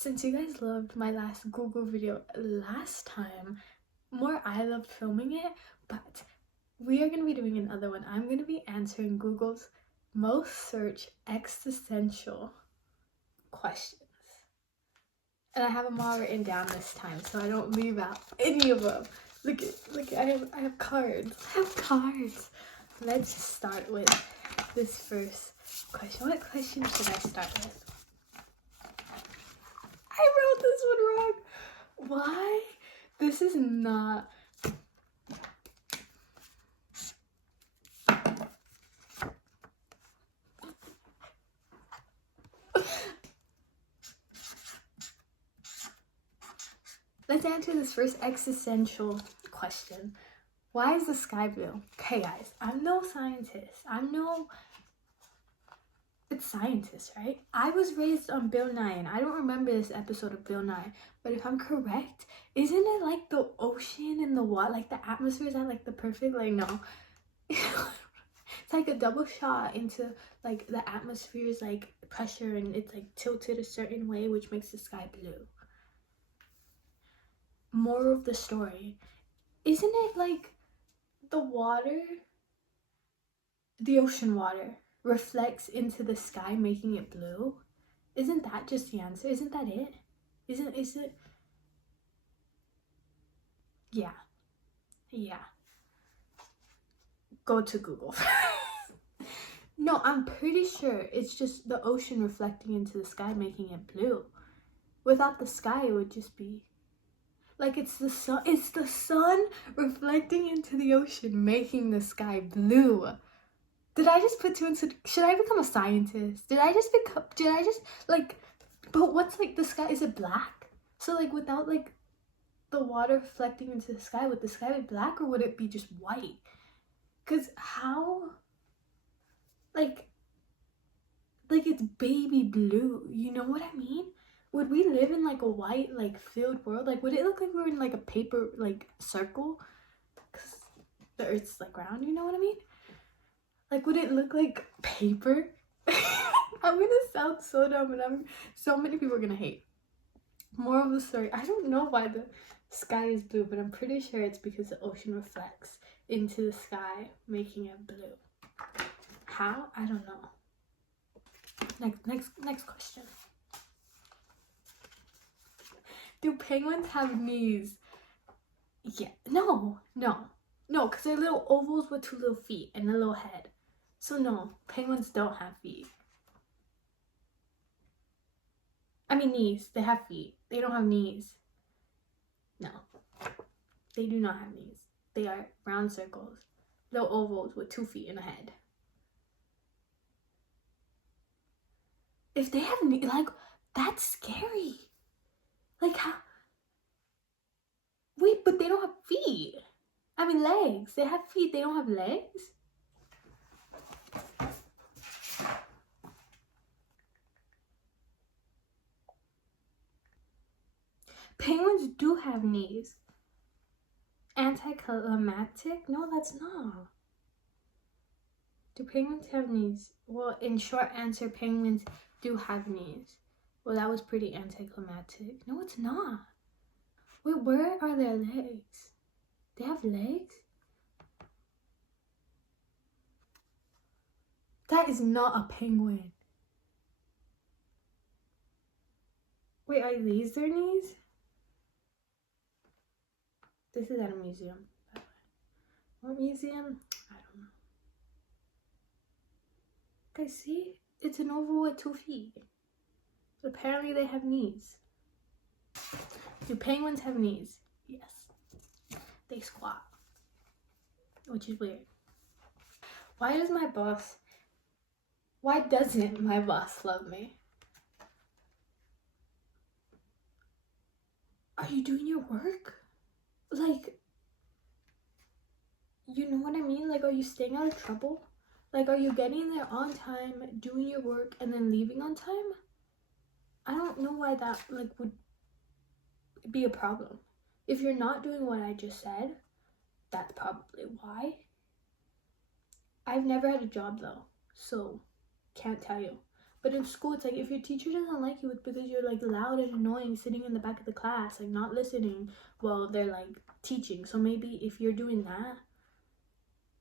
Since you guys loved my last Google video last time, I loved filming it, but we are going to be doing another one. I'm going to be answering Google's most searched existential questions. And I have them all written down this time, so I don't leave out any of them. Look, I have cards. Let's start with this first question. What question should I start with? I wrote this one wrong. Why? This is not. Let's answer this first existential question. Why is the sky blue? Okay, guys, I'm no scientist. It's scientists, right? I was raised on Bill Nye, and I don't remember this episode of Bill Nye, but if I'm correct, isn't it like the ocean and the water, like the atmosphere is at like the perfect, like, no. It's like a double shot into like the atmosphere's like pressure, and it's like tilted a certain way, which makes the sky blue. Moral of the story, isn't it like the water, the ocean water reflects into the sky, making it blue? Isn't that just the answer? Isn't that it? Is it? Yeah. Go to Google. No, I'm pretty sure it's just the ocean reflecting into the sky, making it blue. Without the sky, it would just be like it's the sun reflecting into the ocean, making the sky blue. Did I just put two and two? Should I become a scientist? Did I just like, but what's like the sky? Is it black? So like without like the water reflecting into the sky, would the sky be black or would it be just white? Cause how, like it's baby blue, you know what I mean? Would we live in like a white, like filled world? Like would it look like we were in like a paper like circle? Cause the earth's like round, you know what I mean? Like would it look like paper? I'm gonna sound so dumb, and so many people are gonna hate. Moral of the story, I don't know why the sky is blue, but I'm pretty sure it's because the ocean reflects into the sky, making it blue. How? I don't know. Next question. Do penguins have knees? Yeah. No, because they're little ovals with two little feet and a little head. So no, penguins don't have feet. I mean knees. They have feet. They don't have knees. No. They do not have knees. They are round circles. Little ovals with 2 feet and a head. If they have knees, like, that's scary. Like, how? Wait, but they don't have feet. I mean legs. They have feet. They don't have legs? Penguins do have knees. Anticlimactic? No, that's not. Do penguins have knees? Well, in short answer, penguins do have knees. Well, that was pretty anticlimactic. No, it's not. Wait, where are their legs? They have legs? That is not a penguin. Wait, are these their knees? This is at a museum, by the way. What museum? I don't know. Guys, see? It's an oval with 2 feet. So apparently they have knees. Do penguins have knees? Yes. They squat. Which is weird. Why doesn't my boss love me? Are you doing your work? Like, you know what I mean? Like, are you staying out of trouble? Like, are you getting there on time, doing your work, and then leaving on time? I don't know why that, like, would be a problem. If you're not doing what I just said, that's probably why. I've never had a job, though, so can't tell you. But in school, it's like if your teacher doesn't like you, it's because you're like loud and annoying, sitting in the back of the class, like not listening while they're like teaching. So maybe if you're doing that,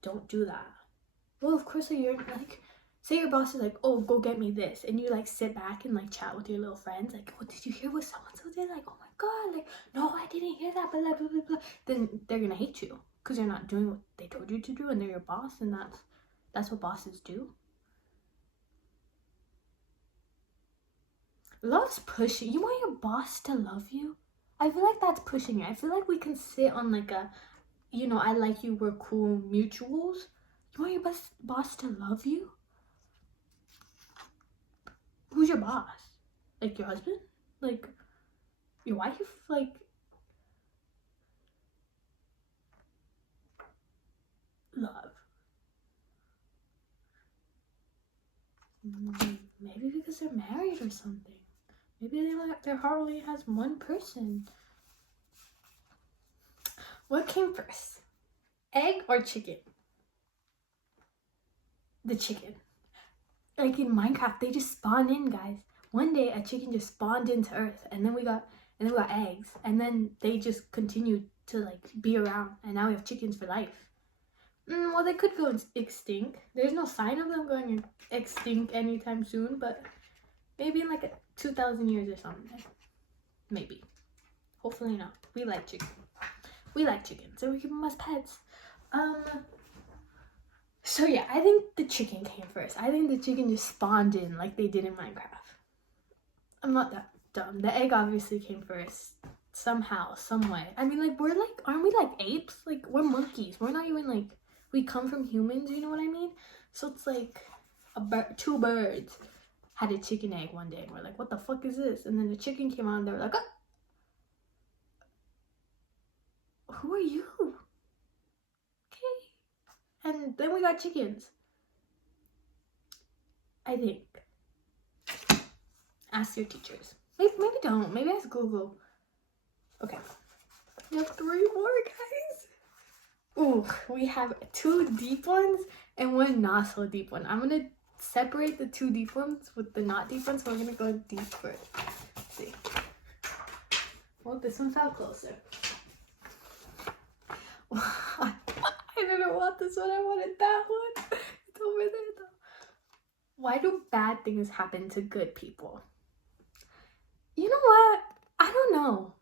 don't do that. Well, of course, like, you're like, say your boss is like, oh, go get me this, and you like sit back and like chat with your little friends, like, oh, did you hear what so-and-so did? Like, oh my god, like, no, I didn't hear that, blah, blah, blah, blah. Then they're gonna hate you because you're not doing what they told you to do, and they're your boss, and that's what bosses do. Love's pushing. You want your boss to love you? I feel like that's pushing it. I feel like we can sit on like a, you know, I like you, we're cool mutuals. You want your boss to love you? Who's your boss? Like your husband? Like your wife? Like love. Maybe because they're married or something. Maybe their heart only has one person. What came first? Egg or chicken? The chicken. Like in Minecraft, they just spawn in, guys. One day a chicken just spawned into Earth, and then we got eggs, and then they just continued to like be around, and now we have chickens for life. Well, they could go extinct. There's no sign of them going extinct anytime soon, but maybe in like 2,000 years or something. Maybe. Hopefully not. We like chicken. We like chickens, so we keep them as pets. So yeah, I think the chicken came first. I think the chicken just spawned in like they did in Minecraft. I'm not that dumb. The egg obviously came first. Somehow, some way. I mean, like, aren't we like apes? Like, we're monkeys. We're not even like, we come from humans, you know what I mean? So it's like two birds had a chicken egg one day, and we're like, what the fuck is this? And then the chicken came out, and they were like, oh, who are you? Okay. And then we got chickens. I think. Ask your teachers. Maybe don't. Maybe ask Google. Okay. We have 3 more, guys. Ooh, we have 2 deep ones and 1 not so deep one. I'm gonna separate the 2 deep ones with the not deep ones, so we're gonna go deep first. Let's see. Well, this one felt closer. I didn't want this one, I wanted that one. It's over there though. Why do bad things happen to good people? You know what? I don't know.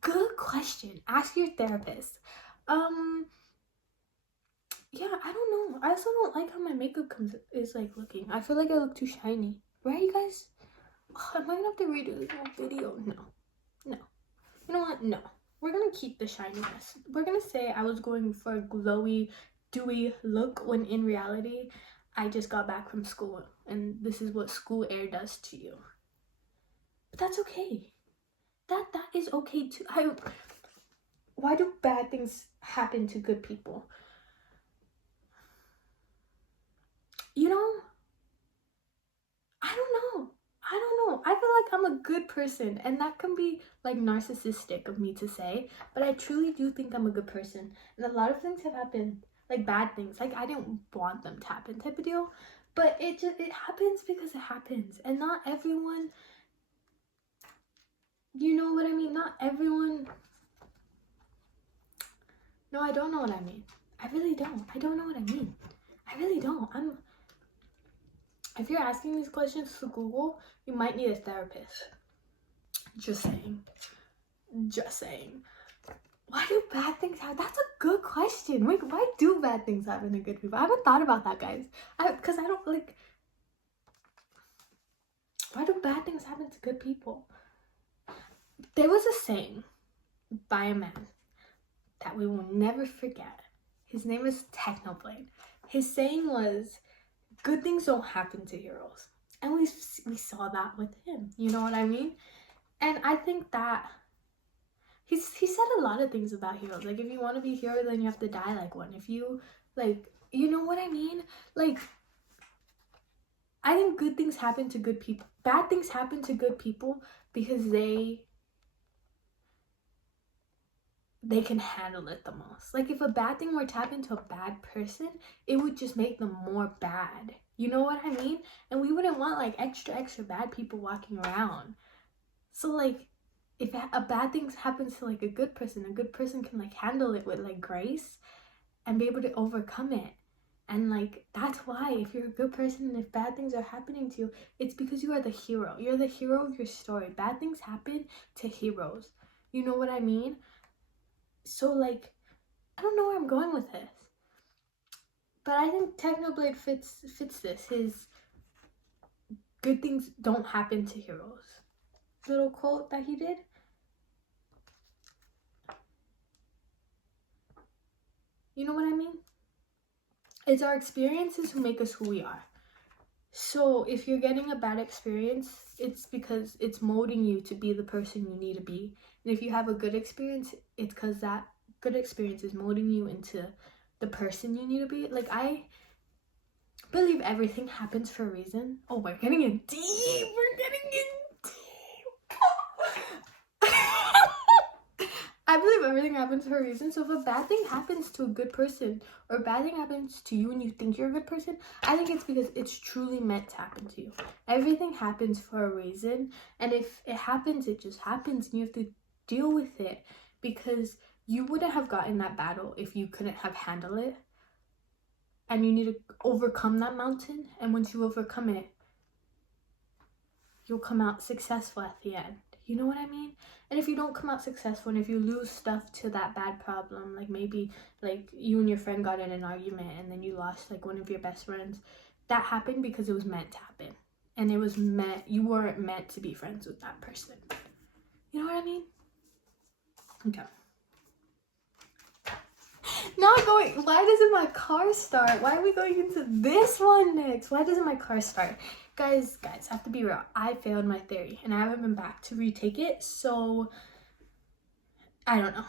Good question. Ask your therapist. Yeah, I don't know. I also don't like how my makeup is like looking. I feel like I look too shiny. Right, you guys? Oh, am I gonna have to redo this whole video? No. You know what? No. We're gonna keep the shininess. We're gonna say I was going for a glowy, dewy look when in reality, I just got back from school and this is what school air does to you. But that's okay. That is okay too. Why do bad things happen to good people? You know, I don't know. I feel like I'm a good person, and that can be like narcissistic of me to say, but I truly do think I'm a good person. And a lot of things have happened, like bad things. Like I didn't want them to happen type of deal, but it happens because it happens. And not everyone, you know what I mean? Not everyone. No, I don't know what I mean. I really don't. I don't know what I mean. I really don't. If you're asking these questions to Google, you might need a therapist. Just saying. Just saying. Why do bad things happen? That's a good question. Like, why do bad things happen to good people? I haven't thought about that, guys. Because I don't, like... Why do bad things happen to good people? There was a saying by a man that we will never forget. His name is Technoblade. His saying was, good things don't happen to heroes. And we saw that with him. You know what I mean? And I think that he said a lot of things about heroes. Like, if you want to be a hero, then you have to die like one. If you, like, you know what I mean? Like, I think good things happen to good people. Bad things happen to good people because they can handle it the most. Like, if a bad thing were to happen to a bad person, it would just make them more bad. You know what I mean? And we wouldn't want like extra bad people walking around. So like, if a bad thing happens to like a good person can like handle it with like grace and be able to overcome it. And like, that's why if you're a good person and if bad things are happening to you, it's because you are the hero. You're the hero of your story. Bad things happen to heroes. You know what I mean? So like, I don't know where I'm going with this, but I think Technoblade fits this. His good things don't happen to heroes little quote that he did. You know what I mean? It's our experiences who make us who we are. So if you're getting a bad experience, it's because it's molding you to be the person you need to be. And if you have a good experience, it's because that good experience is molding you into the person you need to be. Like, I believe everything happens for a reason. Oh, we're getting it deep. We're getting it deep. I believe everything happens for a reason. So if a bad thing happens to a good person, or a bad thing happens to you and you think you're a good person, I think it's because it's truly meant to happen to you. Everything happens for a reason. And if it happens, it just happens, and you have to deal with it, because you wouldn't have gotten that battle if you couldn't have handled it. And you need to overcome that mountain. And once you overcome it, you'll come out successful at the end. You know what I mean? And if you don't come out successful, and if you lose stuff to that bad problem, like maybe like you and your friend got in an argument and then you lost like one of your best friends, that happened because it was meant to happen. And it was meant, you weren't meant to be friends with that person. You know what I mean? Okay. Not going, why doesn't my car start? Why are we going into this one next? Why doesn't my car start? Guys, I have to be real. I failed my theory and I haven't been back to retake it. So, I don't know.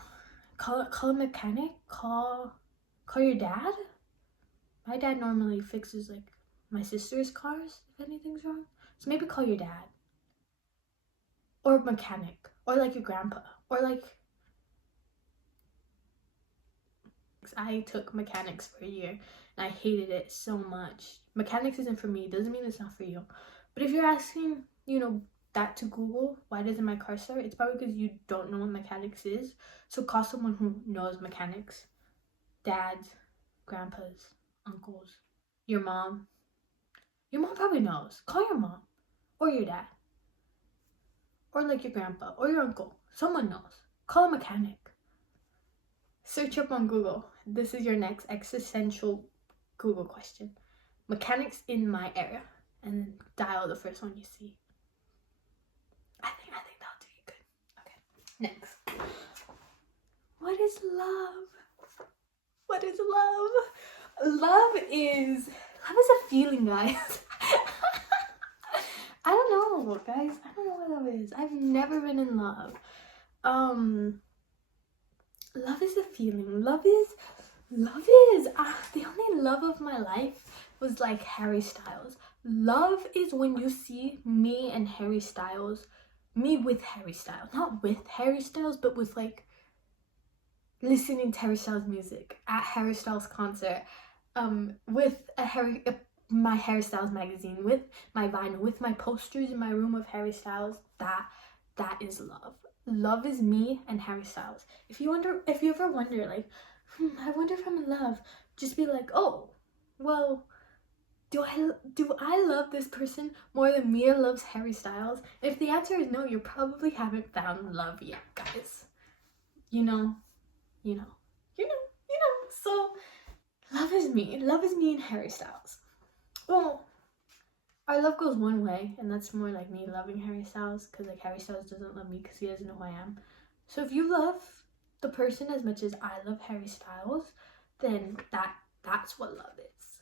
Call a mechanic. Call your dad. My dad normally fixes like my sister's cars if anything's wrong. So maybe call your dad. Or a mechanic. Or like your grandpa. Or like, I took mechanics for a year and I hated it so much. Mechanics isn't for me. Doesn't mean it's not for you. But if you're asking, you know, that to Google, why doesn't my car start? It's probably because you don't know what mechanics is. So call someone who knows mechanics. Dads, grandpas, uncles, your mom. Your mom probably knows. Call your mom or your dad. Or like your grandpa or your uncle. Someone knows. Call a mechanic. Search up on Google. This is your next existential Google question. Mechanics in my area. And then dial the first one you see. I think that'll do you good. Okay, next. What is love? What is love? Love is a feeling, guys. I don't know, guys. I don't know what love is. I've never been in love. Love is a feeling. Love is the only love of my life was like Harry Styles. Love is when you see me and Harry Styles, me with Harry Styles, not with Harry Styles, but with like listening to Harry Styles music at Harry Styles concert, with my Harry Styles magazine, with my vinyl, with my posters in my room of Harry Styles. That is love. Love is me and Harry Styles. If you ever wonder like, I wonder if I'm in love, just be like, oh, well, do I love this person more than Mia loves Harry Styles? If the answer is no, you probably haven't found love yet, guys. You know. So, love is me and Harry Styles. Well, our love goes one way, and that's more like me loving Harry Styles, because like Harry Styles doesn't love me because he doesn't know who I am. So if you love the person as much as I love Harry Styles, then that's what love is.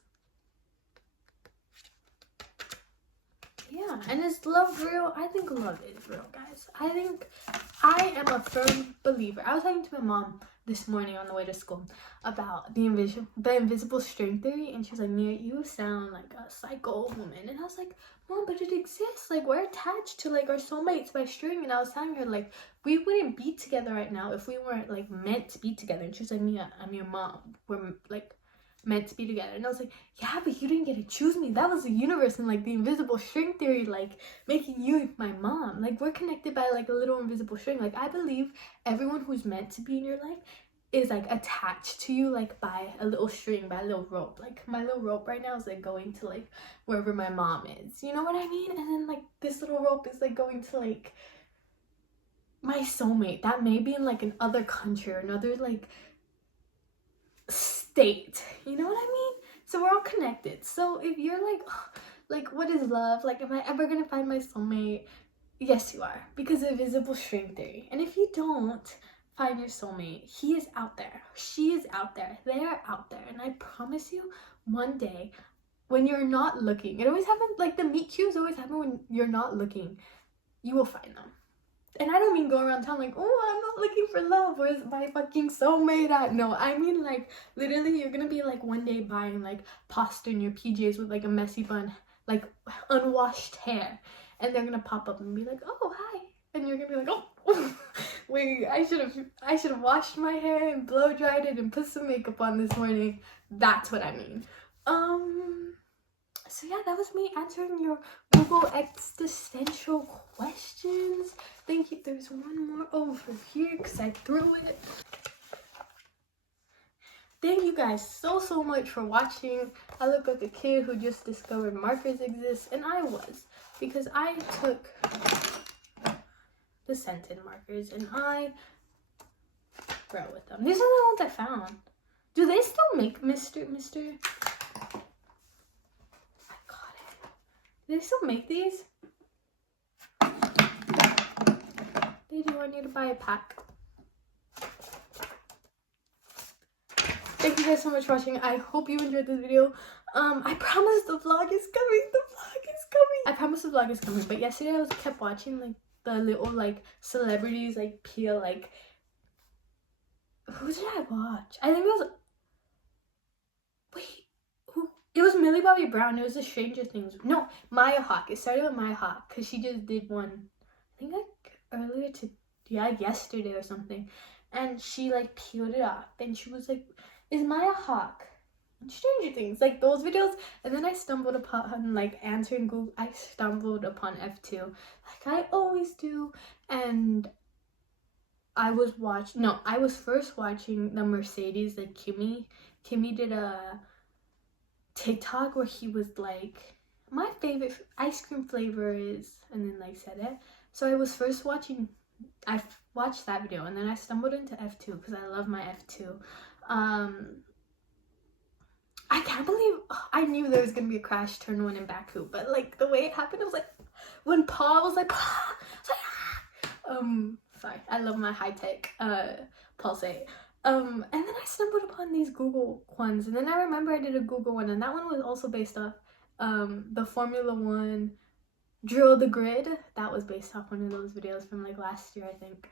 Yeah, and is love real? I think love is real, guys. I am a firm believer. I was talking to my mom this morning on the way to school about the invisible string theory, and she was like, Mia, you sound like a psycho woman. And I was like, Mom, but it exists. Like, we're attached to like our soulmates by string. And I was telling her like, we wouldn't be together right now if we weren't like meant to be together. And she was like, Mia, I'm your mom. We're like, meant to be together. And I was like, yeah, but you didn't get to choose me. That was the universe and like the invisible string theory, like making you my mom. Like we're connected by like a little invisible string. Like I believe everyone who's meant to be in your life is like attached to you like by a little string, by a little rope. Like my little rope right now is like going to like wherever my mom is, you know what I mean? And then like this little rope is like going to like my soulmate that may be in like another country or another like state, you know what I mean? So we're all connected. So if you're like, oh, like what is love, like am I ever gonna find my soulmate? Yes, you are, because of invisible string theory. And if you don't find your soulmate, he is out there, she is out there, they are out there, and I promise you, one day when you're not looking, it always happens, like the meet cues always happen when you're not looking, you will find them. And I don't mean go around town like, oh, I'm not looking for love, where's my fucking soulmate at? No, I mean like literally you're gonna be like one day buying like pasta in your PJs with like a messy bun, like unwashed hair, and they're gonna pop up and be like, oh hi, and you're gonna be like, oh wait, I should have washed my hair and blow dried it and put some makeup on this morning. That's what I mean. So yeah, that was me answering your Google existential questions. Thank you. There's one more over here because I threw it. Thank you guys so much for watching. I look like a kid who just discovered markers exist, and I was, because I took the scented markers and I wrote with them. These are the ones I found. Do they still make Mr. Do they still make these? They do. I need to buy a pack. Thank you guys so much for watching. I hope you enjoyed this video. I promise the vlog is coming. The vlog is coming. I promise the vlog is coming. But yesterday I kept watching like the little like celebrities like peel like. Who did I watch? I think it was. Wait. It was Millie Bobby Brown. It was the Stranger Things. No, Maya Hawke. It started with Maya Hawke because she just did one, I think like yesterday or something. And she like peeled it off. And she was like, is Maya Hawke in Stranger Things? Like those videos. And then I stumbled upon like answering Google. I stumbled upon F2 like I always do. And I was first watching the Mercedes, like Kimmy. Kimmy did a TikTok where he was like, my favorite ice cream flavor is, and then like said it. So I was first watching, I watched that video, and then I stumbled into F2 because I love my F2. I can't believe, I knew there was gonna be a crash turn 1 in Baku, but like the way it happened, it was like when Paul was like, ah! Sorry, I love my high-tech Pulsate. And then I stumbled upon these Google ones, and then I remember I did a Google one, and that one was also based off the Formula 1 Drill the Grid. That was based off one of those videos from like last year, I think.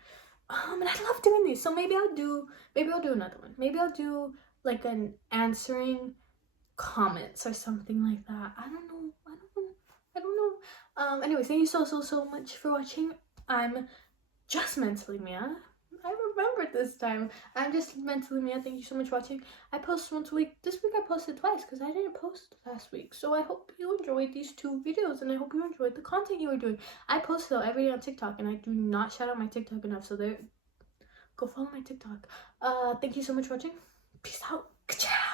And I love doing these, so maybe I'll do another one. Maybe I'll do like an answering comments or something like that. I don't know. Anyways, thank you so much for watching. I'm just mentally Mia. I remembered this time. I'm just mentally Mia. Thank you so much for watching. I post once a week. This week I posted twice because I didn't post last week. So I hope you enjoyed these 2 videos, and I hope you enjoyed the content you were doing. I post though every day on TikTok, and I do not shout out my TikTok enough. So go follow my TikTok. Thank you so much for watching. Peace out. Ka-chow.